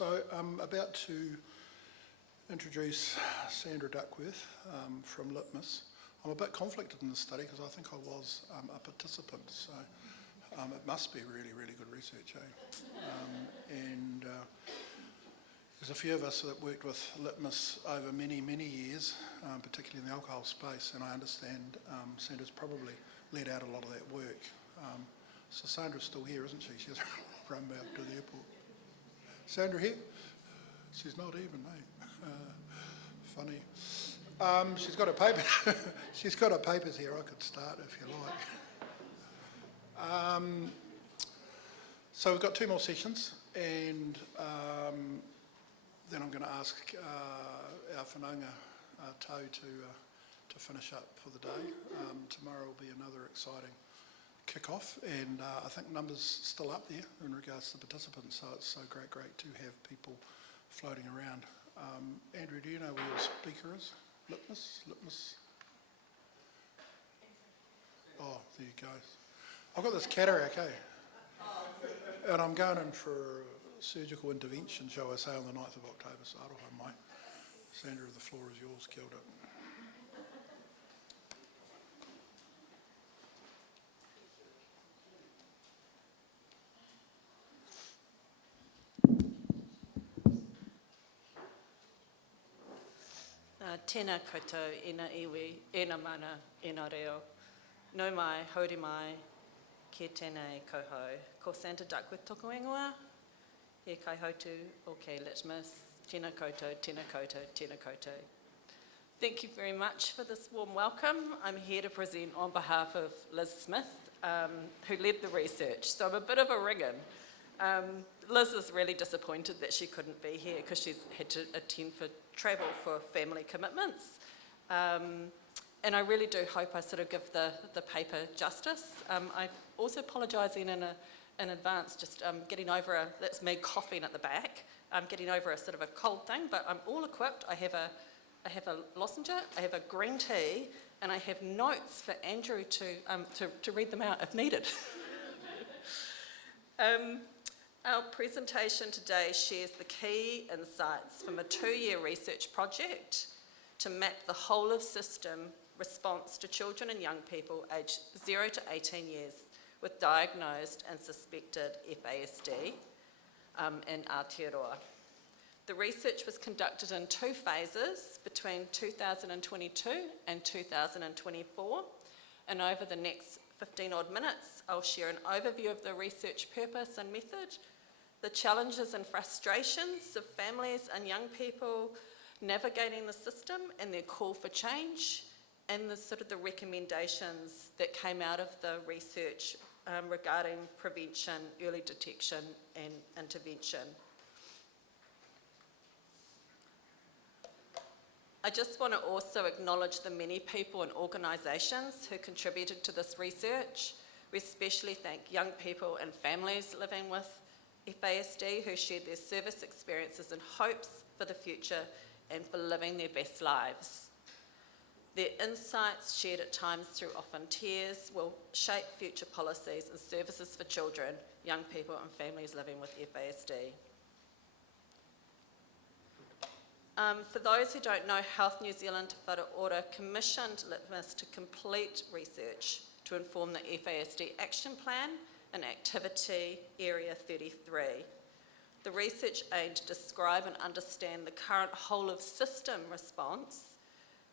So I'm about to introduce Sandar Duckworth from Litmus. I'm a bit conflicted in this study because I think I was a participant, so it must be really, really good research, and there's a few of us that worked with Litmus over many, many years, particularly in the alcohol space, and I understand Sandra's probably led out a lot of that work. So Sandra's still here, isn't she? She hasn't run back to the airport. Sandra here? She's not even, eh? Funny. She's got her paper. She's got her papers here. I could start if you like. So we've got 2 more sessions, and then I'm going to ask our whanaunga Tau to finish up for the day. Tomorrow will be another exciting kick-off, and I think numbers still up there in regards to participants, so it's so great to have people floating around. Andrew, do you know where your speaker is? Litmus? Oh, there you go. I've got this cataract, and I'm going in for surgical intervention, shall I say, on the 9th of October, so aroha mai. Sandra, the floor is yours, kia ora. Tēnā koutou, ina iwi, ina mana, ina reo. Nau mai, haere mai, ki tēnei kouhou. Ko Sandar Duckworth toko ingoa, he kai hautu o kei Litmus. Tēnā koutou, tēnā koutou, tēnā koutou. Thank you very much for this warm welcome. I'm here to present on behalf of Liz Smith, who led the research, so I'm a bit of a ring-in. Liz is really disappointed that she couldn't be here because she's had to attend for travel for family commitments. And I really do hope I sort of give the paper justice. I'm also apologising in advance, just getting over that's me coughing at the back. I'm getting over a sort of a cold thing, but I'm all equipped. I have a lozenge, I have a green tea, and I have notes for Andrew to read them out if needed. Our presentation today shares the key insights from a 2-year research project to map the whole of system response to children and young people aged 0 to 18 years with diagnosed and suspected FASD in Aotearoa. The research was conducted in 2 phases between 2022 and 2024, and over the next 15 odd minutes, I'll share an overview of the research purpose and method, the challenges and frustrations of families and young people navigating the system and their call for change, and the recommendations that came out of the research regarding prevention, early detection and intervention. I just want to also acknowledge the many people and organisations who contributed to this research. We especially thank young people and families living with FASD who shared their service experiences and hopes for the future and for living their best lives. Their insights, shared at times through often tears, will shape future policies and services for children, young people and families living with FASD. For those who don't know, Health New Zealand Te Whara Ora commissioned Litmus to complete research to inform the FASD Action Plan in Activity Area 33. The research aimed to describe and understand the current whole of system response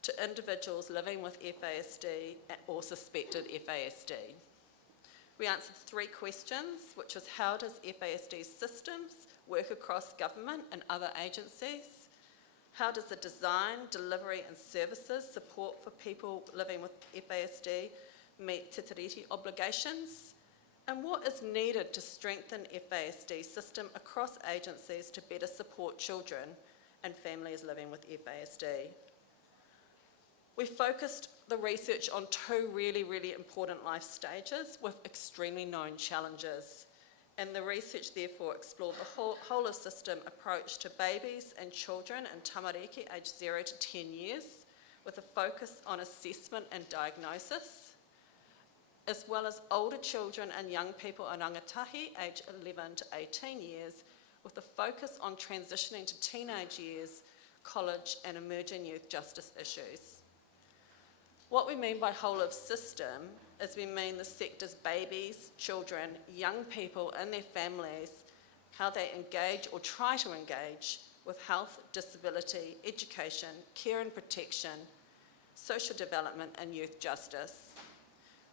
to individuals living with FASD or suspected FASD. We answered 3 questions, which was how does FASD systems work across government and other agencies? How does the design, delivery and services support for people living with FASD meet Te Tiriti obligations? And what is needed to strengthen FASD system across agencies to better support children and families living with FASD? We focused the research on 2 really, really important life stages with extremely known challenges. And the research therefore explored the whole of system approach to babies and children in tamariki aged 0 to 10 years with a focus on assessment and diagnosis, as well as older children and young people in rangatahi aged 11 to 18 years with a focus on transitioning to teenage years, college and emerging youth justice issues. What we mean by whole of system is we mean the sector's babies, children, young people and their families, how they engage or try to engage with health, disability, education, care and protection, social development and youth justice.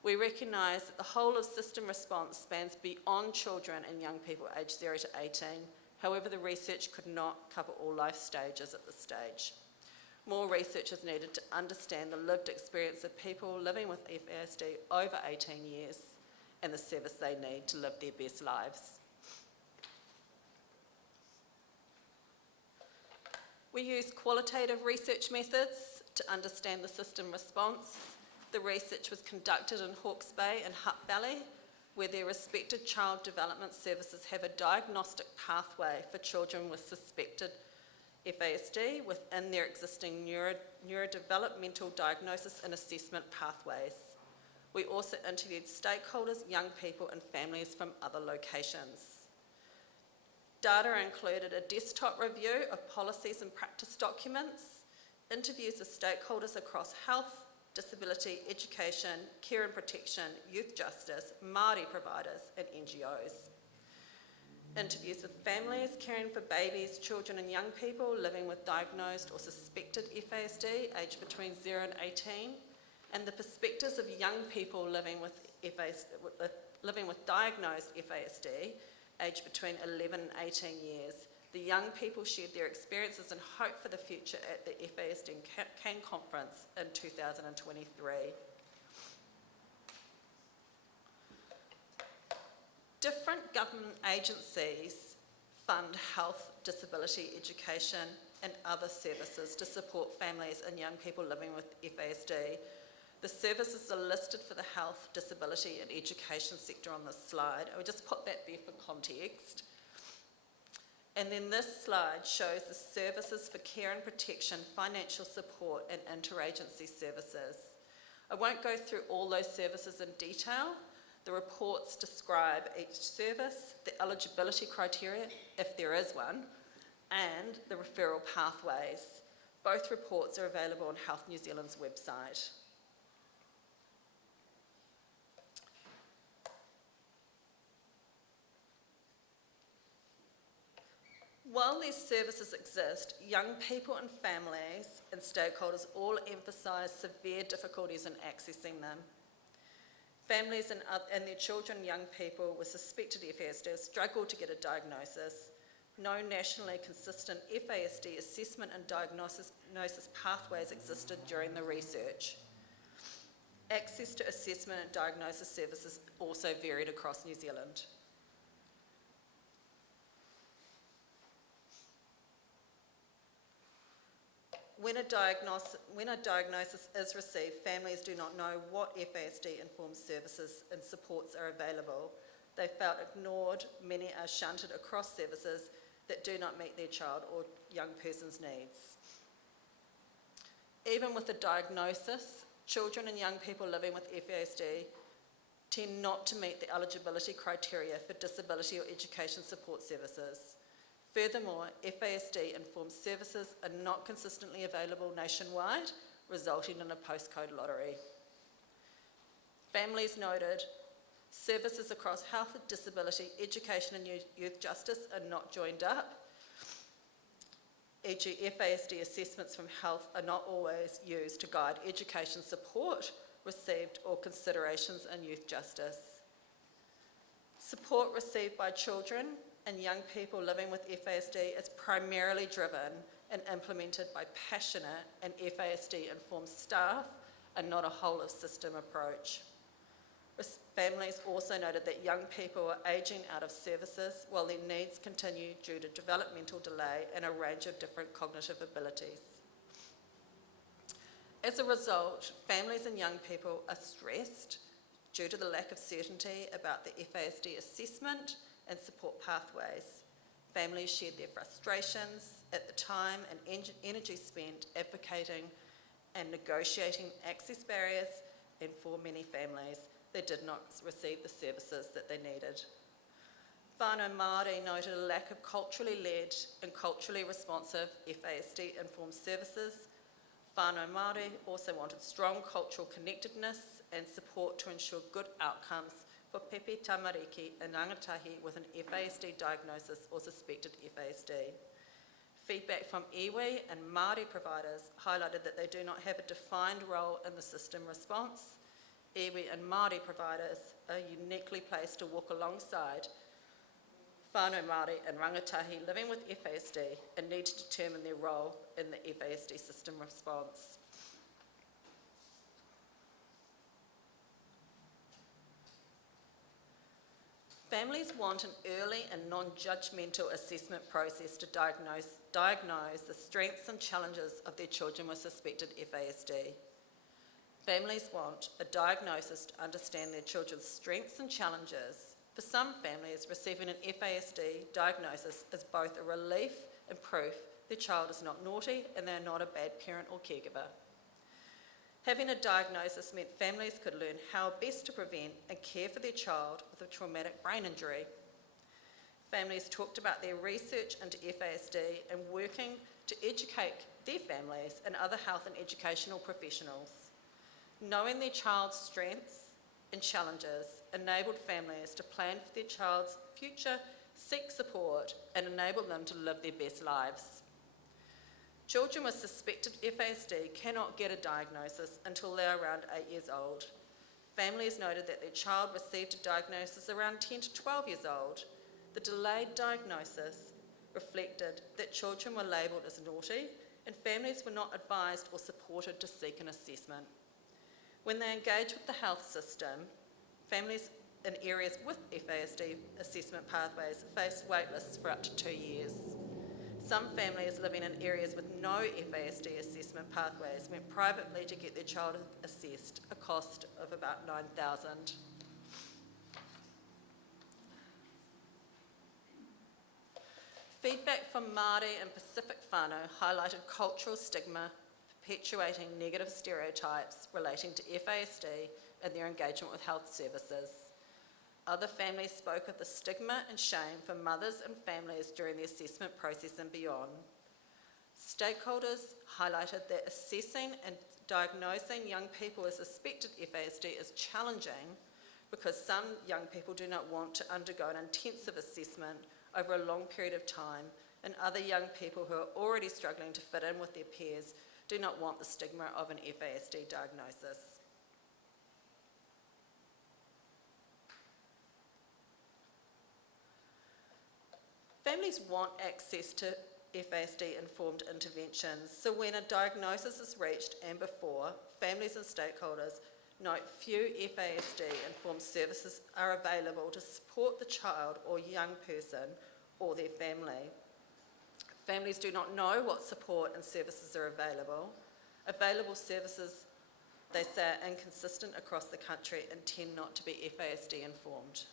We recognise that the whole of system response spans beyond children and young people aged 0 to 18. However, the research could not cover all life stages at this stage. More research is needed to understand the lived experience of people living with FASD over 18 years and the service they need to live their best lives. We use qualitative research methods to understand the system response. The research was conducted in Hawke's Bay and Hutt Valley, where their respected child development services have a diagnostic pathway for children with suspected FASD within their existing neurodevelopmental diagnosis and assessment pathways. We also interviewed stakeholders, young people and families from other locations. Data included a desktop review of policies and practice documents, interviews with stakeholders across health, disability, education, care and protection, youth justice, Māori providers and NGOs. Interviews with families caring for babies, children and young people living with diagnosed or suspected FASD aged between 0 and 18, and the perspectives of young people living with diagnosed FASD aged between 11 and 18 years. The young people shared their experiences and hope for the future at the FASD Cannes conference in 2023. Different government agencies fund health, disability, education and other services to support families and young people living with FASD. The services are listed for the health, disability and education sector on this slide. I will just put that there for context. And then this slide shows the services for care and protection, financial support and interagency services. I won't go through all those services in detail. The reports describe each service, the eligibility criteria, if there is one, and the referral pathways. Both reports are available on Health New Zealand's website. While these services exist, young people and families and stakeholders all emphasise severe difficulties in accessing them. Families and their children and young people with suspected FASD struggle to get a diagnosis. No nationally consistent FASD assessment and diagnosis pathways existed during the research. Access to assessment and diagnosis services also varied across New Zealand. When a diagnosis is received, families do not know what FASD-informed services and supports are available. They felt ignored, many are shunted across services that do not meet their child or young person's needs. Even with a diagnosis, children and young people living with FASD tend not to meet the eligibility criteria for disability or education support services. Furthermore, FASD-informed services are not consistently available nationwide, resulting in a postcode lottery. Families noted services across health, disability, education and youth justice are not joined up. E.g., FASD assessments from health are not always used to guide education support received or considerations in youth justice. Support received by children and young people living with FASD is primarily driven and implemented by passionate and FASD-informed staff and not a whole-of-system approach. Families also noted that young people are ageing out of services while their needs continue due to developmental delay and a range of different cognitive abilities. As a result, families and young people are stressed due to the lack of certainty about the FASD assessment and support pathways. Families shared their frustrations at the time and energy spent advocating and negotiating access barriers, and for many families, they did not receive the services that they needed. Whānau Māori noted a lack of culturally led and culturally responsive FASD-informed services. Whānau Māori also wanted strong cultural connectedness and support to ensure good outcomes for pepe tamariki and rangatahi with an FASD diagnosis or suspected FASD. Feedback from iwi and Māori providers highlighted that they do not have a defined role in the system response. Iwi and Māori providers are uniquely placed to walk alongside whānau Māori and rangatahi living with FASD and need to determine their role in the FASD system response. Families want an early and non-judgmental assessment process to diagnose the strengths and challenges of their children with suspected FASD. Families want a diagnosis to understand their children's strengths and challenges. For some families, receiving an FASD diagnosis is both a relief and proof their child is not naughty and they're not a bad parent or caregiver. Having a diagnosis meant families could learn how best to prevent and care for their child with a traumatic brain injury. Families talked about their research into FASD and working to educate their families and other health and educational professionals. Knowing their child's strengths and challenges enabled families to plan for their child's future, seek support, and enable them to live their best lives. Children with suspected FASD cannot get a diagnosis until they're around 8 years old. Families noted that their child received a diagnosis around 10 to 12 years old. The delayed diagnosis reflected that children were labelled as naughty and families were not advised or supported to seek an assessment. When they engage with the health system, families in areas with FASD assessment pathways faced waitlists for up to 2 years. Some families living in areas with no FASD assessment pathways went privately to get their child assessed, a cost of about $9,000. Feedback from Māori and Pacific whānau highlighted cultural stigma perpetuating negative stereotypes relating to FASD and their engagement with health services. Other families spoke of the stigma and shame for mothers and families during the assessment process and beyond. Stakeholders highlighted that assessing and diagnosing young with suspected FASD is challenging because some young people do not want to undergo an intensive assessment over a long period of time, and other young people who are already struggling to fit in with their peers do not want the stigma of an FASD diagnosis. Families want access to FASD-informed interventions, so when a diagnosis is reached and before, families and stakeholders note few FASD-informed services are available to support the child or young person or their family. Families do not know what support and services are available. Available services, they say, are inconsistent across the country and tend not to be FASD-informed.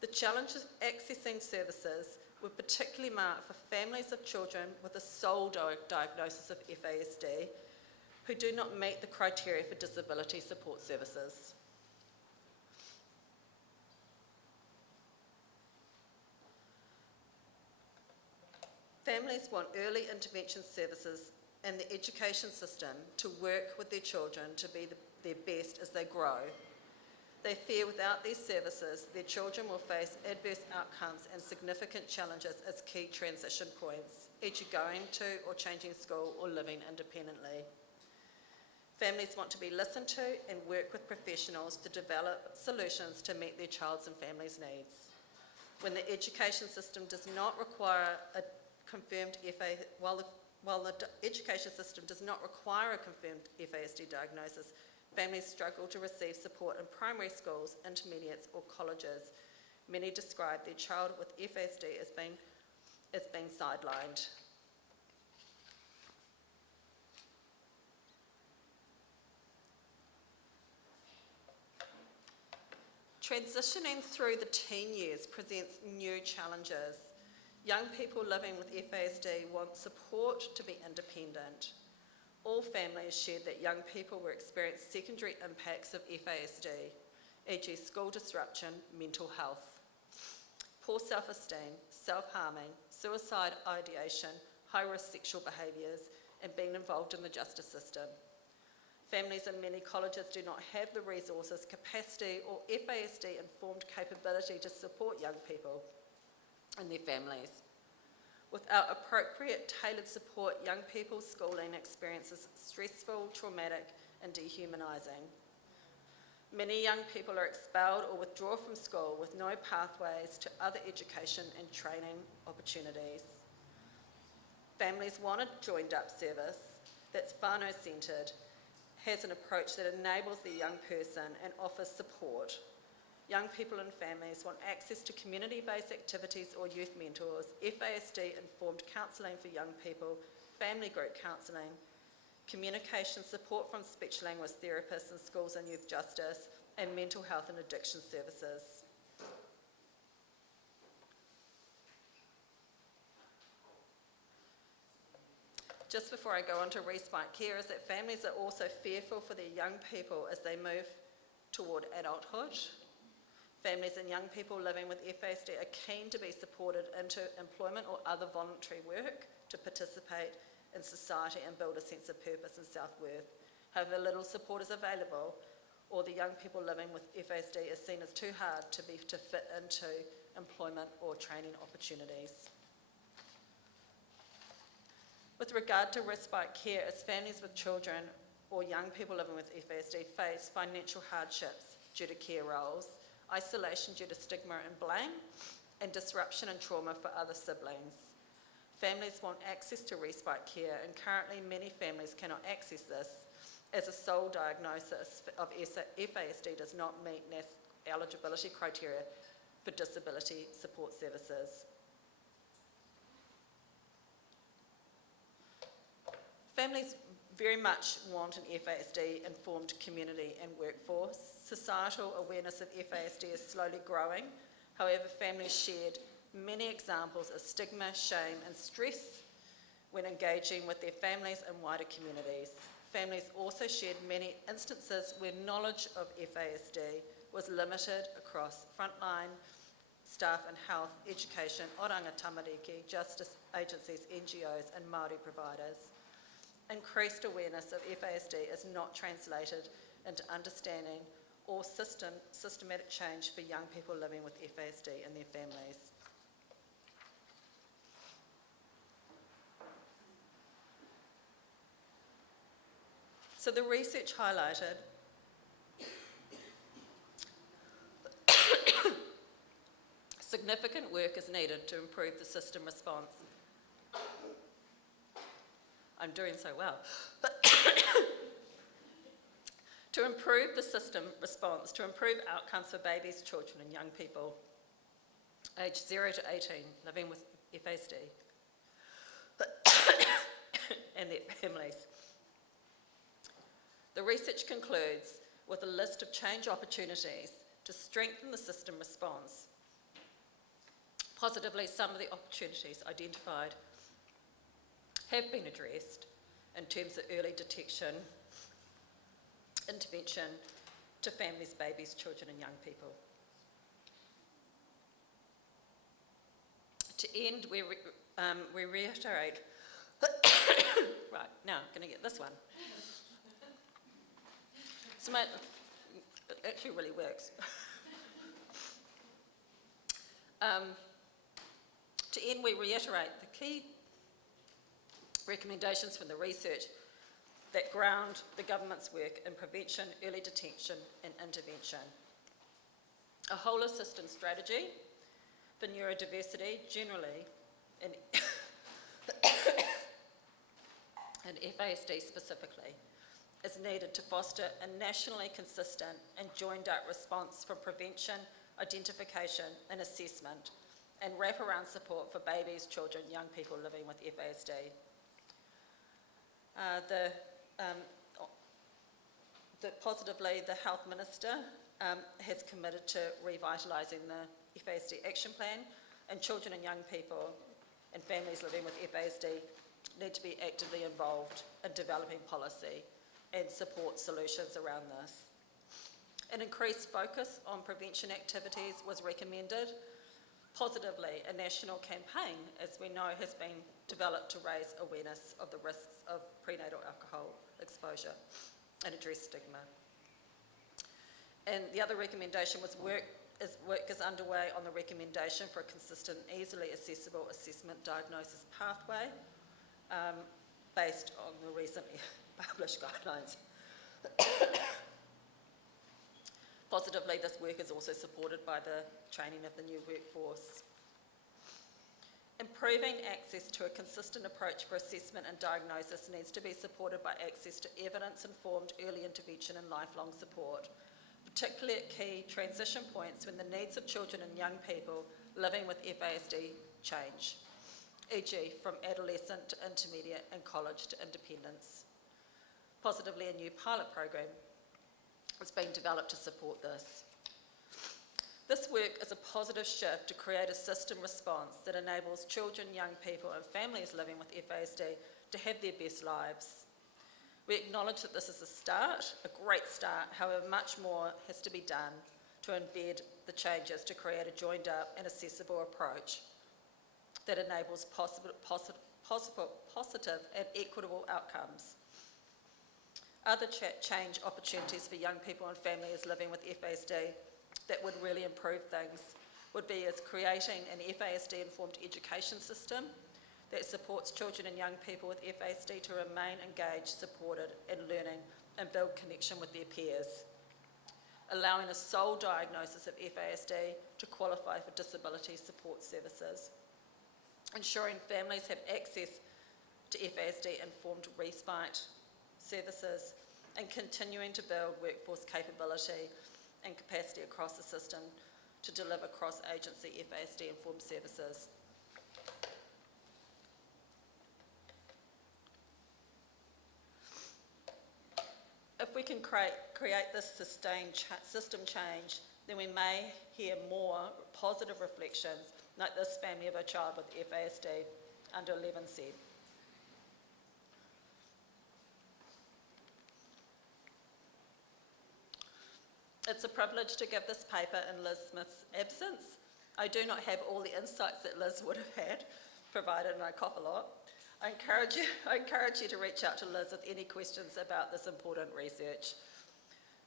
The challenges of accessing services were particularly marked for families of children with a sole diagnosis of FASD who do not meet the criteria for disability support services. Families want early intervention services and the education system to work with their children to be their best as they grow. They fear without these services, their children will face adverse outcomes and significant challenges as key transition points, either going to or changing school or living independently. Families want to be listened to and work with professionals to develop solutions to meet their child's and family's needs. When the education system does not require a confirmed while the education system does not require a confirmed FASD diagnosis, families struggle to receive support in primary schools, intermediates or colleges. Many describe their child with FASD as being sidelined. Transitioning through the teen years presents new challenges. Young people living with FASD want support to be independent. All families shared that young people were experiencing secondary impacts of FASD, e.g. school disruption, mental health. poor self-esteem, self-harming, suicide ideation, high-risk sexual behaviours, and being involved in the justice system. Families in many colleges do not have the resources, capacity, or FASD-informed capability to support young people and their families. Without appropriate, tailored support, young people's schooling experiences stressful, traumatic, and dehumanising. Many young people are expelled or withdraw from school with no pathways to other education and training opportunities. Families want a joined-up service that's whānau-centred, has an approach that enables the young person and offers support. Young people and families want access to community-based activities or youth mentors, FASD-informed counselling for young people, family group counselling, communication support from speech language therapists in schools and youth justice, and mental health and addiction services. Just before I go on to respite care, is that families are also fearful for their young people as they move toward adulthood. Families and young people living with FASD are keen to be supported into employment or other voluntary work to participate in society and build a sense of purpose and self-worth. However, little support is available, or the young people living with FASD is seen as too hard to fit into employment or training opportunities. With regard to respite care, as families with children or young people living with FASD face financial hardships due to care roles, isolation due to stigma and blame, and disruption and trauma for other siblings. Families want access to respite care, and currently many families cannot access this as a sole diagnosis of FASD does not meet eligibility criteria for disability support services. Families very much want an FASD-informed community and workforce. Societal awareness of FASD is slowly growing. However, families shared many examples of stigma, shame, and stress when engaging with their families and wider communities. Families also shared many instances where knowledge of FASD was limited across frontline staff in health, education, oranga tamariki, justice agencies, NGOs, and Māori providers. Increased awareness of FASD is not translated into understanding or systematic change for young people living with FASD and their families. So the research highlighted significant work is needed to improve the system response. I'm doing so well. But to improve the system response, to improve outcomes for babies, children and young people aged 0 to 18 living with FASD and their families. The research concludes with a list of change opportunities to strengthen the system response. Positively, some of the opportunities identified have been addressed in terms of early detection, intervention to families, babies, children and young people. To end, we reiterate, right, now I'm going to get this one. So it actually really works. To end, we reiterate the key recommendations from the research that ground the government's work in prevention, early detection and intervention. A whole of system strategy for neurodiversity generally and FASD specifically is needed to foster a nationally consistent and joined-up response for prevention, identification and assessment and wraparound support for babies, children, young people living with FASD. Positively, the Health Minister has committed to revitalising the FASD action plan, and children and young people and families living with FASD need to be actively involved in developing policy and support solutions around this. An increased focus on prevention activities was recommended. Positively, a national campaign, as we know, has been developed to raise awareness of the risks of prenatal alcohol exposure and address stigma. And the other recommendation was work is underway on the recommendation for a consistent, easily accessible assessment diagnosis pathway based on the recently published guidelines. Positively, this work is also supported by the training of the new workforce. Improving access to a consistent approach for assessment and diagnosis needs to be supported by access to evidence-informed early intervention and lifelong support, particularly at key transition points when the needs of children and young people living with FASD change, e.g. from adolescent to intermediate and college to independence. Positively, a new pilot program is being developed to support this. This work is a positive shift to create a system response that enables children, young people and families living with FASD to have their best lives. We acknowledge that this is a start, a great start, however much more has to be done to embed the changes to create a joined up and accessible approach that enables positive and equitable outcomes. Other change opportunities for young people and families living with FASD that would really improve things would be as creating an FASD-informed education system that supports children and young people with FASD to remain engaged, supported and learning and build connection with their peers. Allowing a sole diagnosis of FASD to qualify for disability support services. Ensuring families have access to FASD-informed respite services, and continuing to build workforce capability and capacity across the system to deliver cross-agency FASD-informed services. If we can create this sustained system change, then we may hear more positive reflections like this family of a child with FASD under 11 said. It's a privilege to give this paper in Liz Smith's absence. I do not have all the insights that Liz would have had, provided I cough a lot. I encourage you to reach out to Liz with any questions about this important research.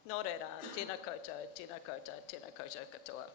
Nō reira, tēnā koutou, tēnā koutou, tēnā koutou katoa.